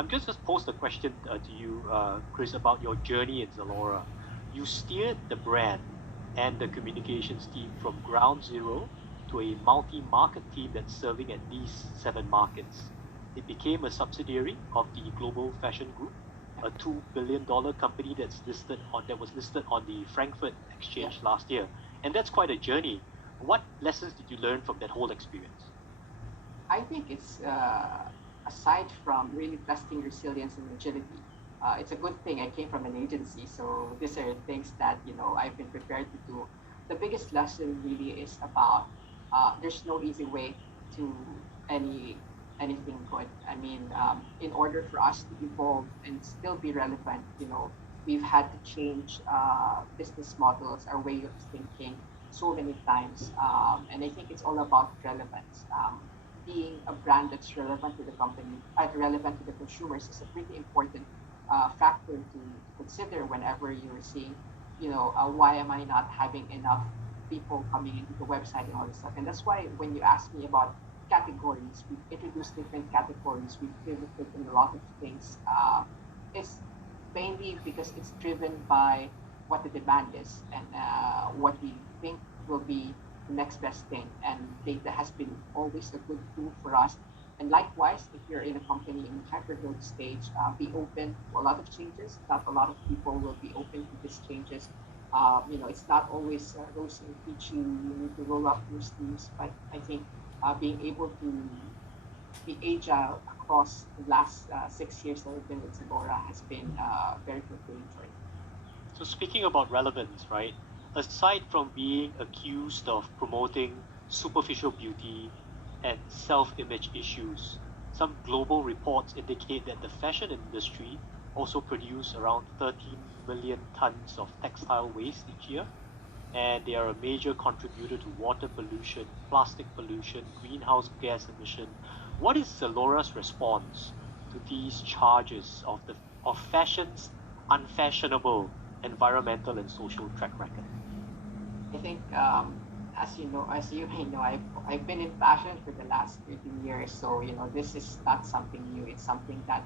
I'm just posed a question to you, Chris, about your journey in Zalora. You steered the brand and the communications team from ground zero to a multi-market team that's serving at least 7 markets. It became a subsidiary of the Global Fashion Group, a $2 billion company that was listed on the Frankfurt Yeah. Exchange last year, and that's quite a journey. What lessons did you learn from that whole experience? I think it's aside from really testing resilience and agility, it's a good thing I came from an agency. So these are things that I've been prepared to do. The biggest lesson really is about there's no easy way to any anything good. I mean, in order for us to evolve and still be relevant, we've had to change business models, our way of thinking so many times. And I think it's all about relevance. Being a brand that's relevant to the company, relevant to the consumers is a pretty important factor to consider whenever you're seeing, why am I not having enough people coming into the website and all this stuff. And that's why when you ask me about categories, we've introduced different categories, we've pivoted in a lot of things. It's mainly because it's driven by what the demand is and what we think will be the next best thing. And data has been always a good tool for us. And likewise, if you're in a company in hypergrowth stage, be open to a lot of changes. Not a lot of people will be open to these changes. It's not always rosy and peachy. You need to roll up your sleeves. But I think being able to be agile across the last 6 years that I've been with Zalora has been very fulfilling for me. So speaking about relevance, right? Aside from being accused of promoting superficial beauty and self-image issues, some global reports indicate that the fashion industry also produce around 13 million tons of textile waste each year, and they are a major contributor to water pollution, plastic pollution, greenhouse gas emission. What is Zalora's response to these charges of fashion's unfashionable environmental and social track record? I think, as you may know, I've been in fashion for the last 13 years. So, this is not something new. It's something that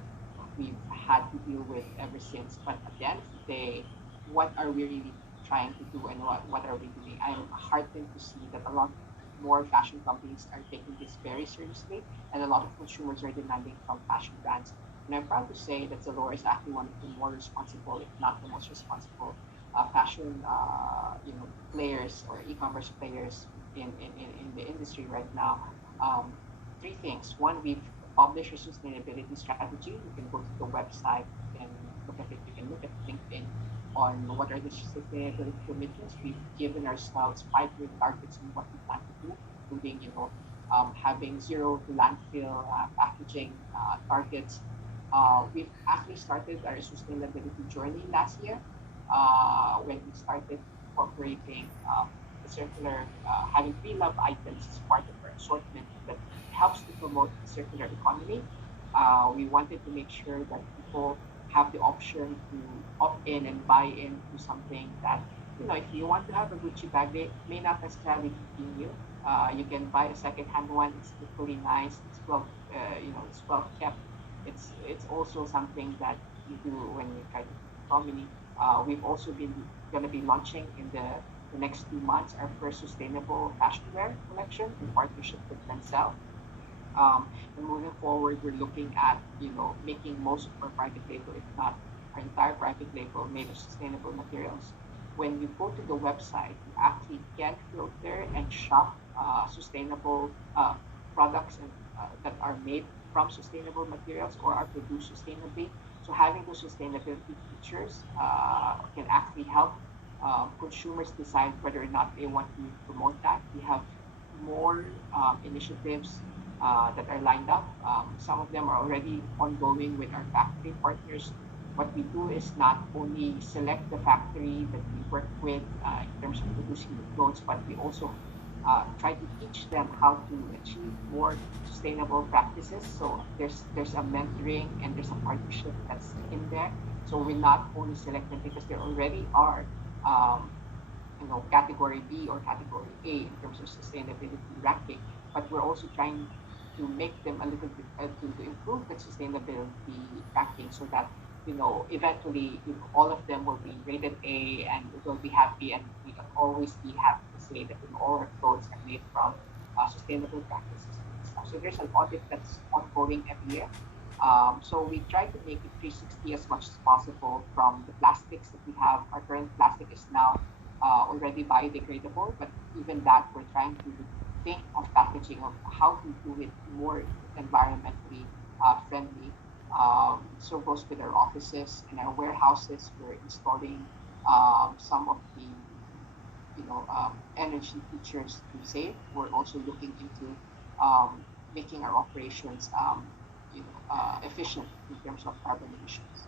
we've had to deal with ever since. But at the end of the day, what are we really trying to do and what are we doing? I'm heartened to see that a lot more fashion companies are taking this very seriously and a lot of consumers are demanding from fashion brands. And I'm proud to say that Zalora is actually one of the more responsible, if not the most responsible, fashion players or e-commerce players in the industry right now. Um, Three things. One, we've published a sustainability strategy. You can go to the website, you can look at it, you can look at LinkedIn on what are the sustainability commitments. We've given ourselves 5 year targets on what we plan to do, including having zero to landfill packaging targets. We've actually started our sustainability journey last year when we started incorporating the circular, having pre-loved items as part of our assortment that helps to promote the circular economy. We wanted to make sure that people have the option to opt in and buy into something that, if you want to have a Gucci bag, they may not necessarily be new. You can buy a second-hand one. It's equally nice. It's well kept. It's also something that you do when you try to keep economy. We've also been going to be launching in the next 2 months our first sustainable fashion wear collection in partnership with Tencel. And moving forward, we're looking at making most of our private label, if not our entire private label, made of sustainable materials. When you go to the website, you actually can filter and shop sustainable products that are made from sustainable materials or are produced sustainably. So having those sustainability features can actually help consumers decide whether or not they want to promote that. We have more initiatives that are lined up. Some of them are already ongoing with our factory partners. What we do is not only select the factory that we work with in terms of producing the clothes, but we also try to teach them how to achieve more sustainable practices. So there's a mentoring and there's a partnership that's in there. So we not only select them because there already are um, category B or category A in terms of sustainability ranking, but we're also trying to make them a little bit to improve the sustainability tracking so that eventually all of them will be rated A and will be happy, and we can always be happy to say that all our clothes are made from sustainable practices. So there's an audit that's ongoing every year. So we try to make it 360 as much as possible from the plastics that we have. Our current plastic is now already biodegradable, but even that we're trying to think of packaging of how to do it more environmentally friendly. So goes with our offices and our warehouses. We're installing some of the energy features to save. We're also looking into making our operations efficient in terms of carbon emissions.